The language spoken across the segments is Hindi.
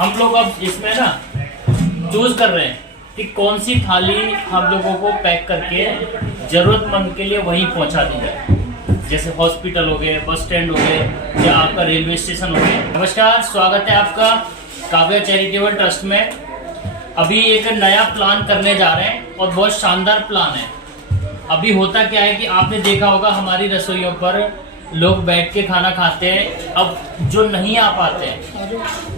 हम लोग अब इसमें ना चूज कर रहे हैं कि कौन सी थाली हम लोगों को पैक करके जरूरतमंद के लिए वहीं पहुंचा दी जाए। जैसे हॉस्पिटल हो गए, बस स्टैंड हो गए या आपका रेलवे स्टेशन हो गया। नमस्कार, स्वागत है आपका काव्या चैरिटेबल ट्रस्ट में। अभी एक नया प्लान करने जा रहे हैं और बहुत शानदार प्लान है। अभी होता क्या है कि आपने देखा होगा हमारी रसोइयों पर लोग बैठ के खाना खाते हैं। अब जो नहीं आ पाते हैं,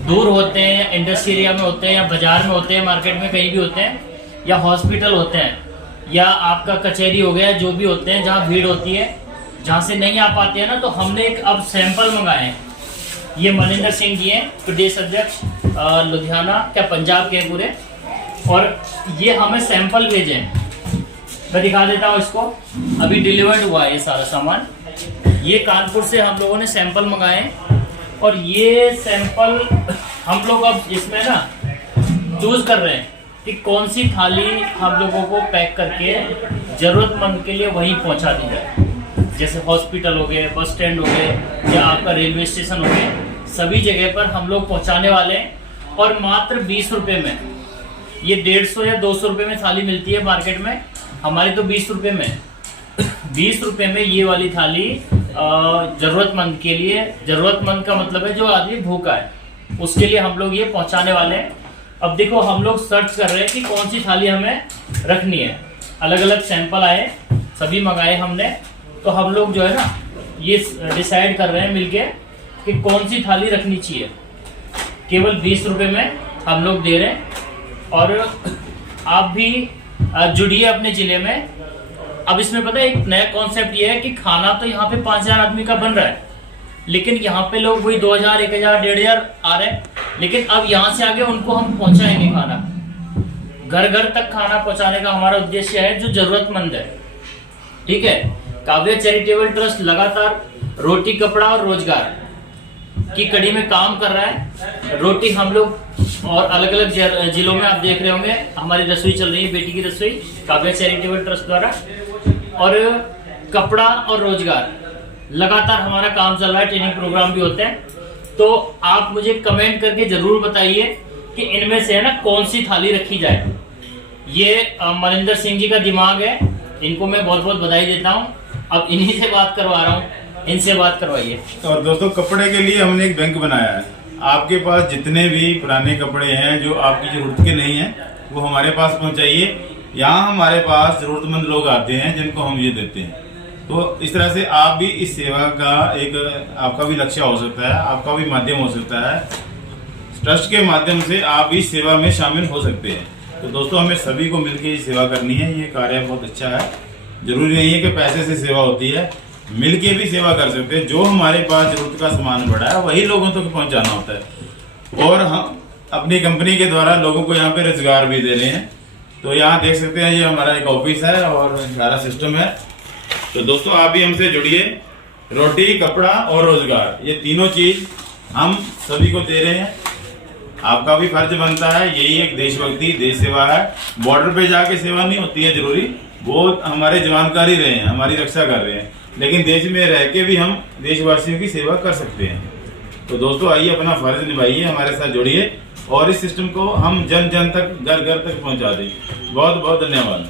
दूर होते हैं, इंडस्ट्री एरिया में होते हैं या बाजार में होते हैं, मार्केट में कहीं भी होते हैं, या हॉस्पिटल होते हैं या आपका कचहरी हो गया, जो भी होते हैं जहाँ भीड़ होती है, जहाँ से नहीं आ पाते हैं ना, तो हमने एक अब सैंपल मंगाए हैं। ये मनिंदर सिंह जी हैं, प्रदेश अध्यक्ष लुधियाना क्या पंजाब के पूरे, और ये हमें सैंपल भेजे हैं। मैं दिखा देता हूँ इसको। अभी डिलीवर्ड हुआ है ये सारा सामान। ये कानपुर से हम लोगों ने सैंपल मंगाए हैं और ये सैंपल हम लोग अब इसमें ना चूज कर रहे हैं कि कौन सी थाली हम लोगों को पैक करके जरूरतमंद के लिए वहीं पहुंचा दी जाए। जैसे हॉस्पिटल हो गए, बस स्टैंड हो गए या आपका रेलवे स्टेशन हो गए, सभी जगह पर हम लोग पहुंचाने वाले हैं। और मात्र 20 रुपये में, ये 150 या 200 रुपये में थाली मिलती है मार्केट में, हमारी तो 20 रुपये में। 20 रुपये में ये वाली थाली जरूरतमंद के लिए, जरूरतमंद का मतलब है जो आदमी भूखा है, उसके लिए हम लोग ये पहुंचाने वाले हैं। अब देखो, हम लोग सर्च कर रहे हैं कि कौन सी थाली हमें रखनी है। अलग अलग सैंपल आए, सभी मंगाए हमने, तो हम लोग जो है ना ये डिसाइड कर रहे हैं मिलके कि कौन सी थाली रखनी चाहिए। केवल 20 रुपये में हम लोग दे रहे हैं और आप भी जुड़िए अपने जिले में। अब इसमें पता है एक नया कॉन्सेप्ट ये है कि खाना तो यहाँ पे 5000 आदमी का बन रहा है, लेकिन यहाँ पे लोग वही 2000, 1000, 1500 आ रहे हैं। लेकिन अब यहाँ से आगे उनको हम पहुंचाएंगे खाना, घर घर तक खाना पहुंचाने का हमारा उद्देश्य है जो जरूरतमंद है। ठीक है, काव्या चैरिटेबल ट्रस्ट लगातार रोटी, कपड़ा और रोजगार की कड़ी में काम कर रहा है। रोटी हम लोग और अलग अलग जिलों में आप देख रहे होंगे हमारी रसोई चल रही है, बेटी की रसोई काव्या चैरिटेबल ट्रस्ट द्वारा। और कपड़ा और रोजगार लगातार हमारा काम चल रहा है, ट्रेनिंग प्रोग्राम भी होते हैं। तो आप मुझे कमेंट करके जरूर बताइए कि इनमें से है ना कौन सी थाली रखी जाए। ये मनिंदर सिंह जी का दिमाग है, इनको मैं बहुत बहुत बधाई देता हूँ। अब इन्हीं से बात करवा रहा हूँ, इनसे बात करवाइए। और दोस्तों, कपड़े के लिए हमने एक बैंक बनाया है। आपके पास जितने भी पुराने कपड़े हैं जो आपकी जरूरत के नहीं है, वो हमारे पास पहुंचाइए। यहाँ हमारे पास जरूरतमंद लोग आते हैं जिनको हम ये देते हैं। तो इस तरह से आप भी इस सेवा का एक आपका भी लक्ष्य हो सकता है, आपका भी माध्यम हो सकता है। ट्रस्ट के माध्यम से आप भी सेवा में शामिल हो सकते हैं। तो दोस्तों, हमें सभी को मिलकर ये सेवा करनी है। ये कार्य बहुत अच्छा है। जरूरी नहीं है कि पैसे से सेवा होती है, मिलके भी सेवा कर सकते हैं। जो हमारे पास जरूरत का सामान पड़ा है वही लोगों तक पहुंचाना होता है। और हम अपनी कंपनी के द्वारा लोगों को यहाँ पे रोजगार भी दे रहे हैं। तो यहाँ देख सकते हैं, ये हमारा एक ऑफिस है और सारा सिस्टम है। तो दोस्तों, आप भी हमसे जुड़िए। रोटी, कपड़ा और रोजगार, ये तीनों चीज हम सभी को दे रहे हैं। आपका भी फर्ज बनता है, यही एक देशभक्ति, देश सेवा है। बॉर्डर पे जाके सेवा नहीं होती है जरूरी, वो हमारे जवान कर ही रहे हैं, हमारी रक्षा कर रहे हैं, लेकिन देश में रह के भी हम देशवासियों की सेवा कर सकते हैं। तो दोस्तों, आइए अपना फर्ज निभाइए, हमारे साथ जुड़िए और इस सिस्टम को हम जन जन तक, घर घर तक पहुंचा दें। बहुत बहुत धन्यवाद।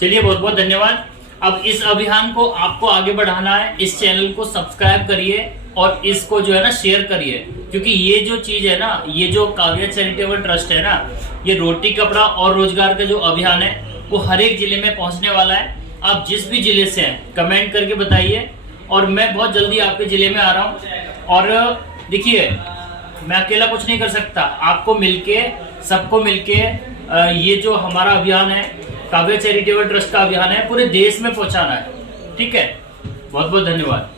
चलिए, बहुत बहुत धन्यवाद। अब इस अभियान को आपको आगे बढ़ाना है। इस चैनल को सब्सक्राइब करिए और इसको जो है ना शेयर करिए, क्योंकि ये जो चीज है ना, ये जो काव्या चैरिटेबल ट्रस्ट है ना, ये रोटी, कपड़ा और रोजगार का जो अभियान है वो हर एक जिले में पहुंचने वाला है। आप जिस भी जिले से हैं कमेंट करके बताइए और मैं बहुत जल्दी आपके जिले में आ रहा हूँ। और देखिए, मैं अकेला कुछ नहीं कर सकता, आपको मिलके, सबको मिलके ये जो हमारा अभियान है, काव्या चैरिटेबल ट्रस्ट का अभियान है, पूरे देश में पहुंचाना है। ठीक है, बहुत बहुत धन्यवाद।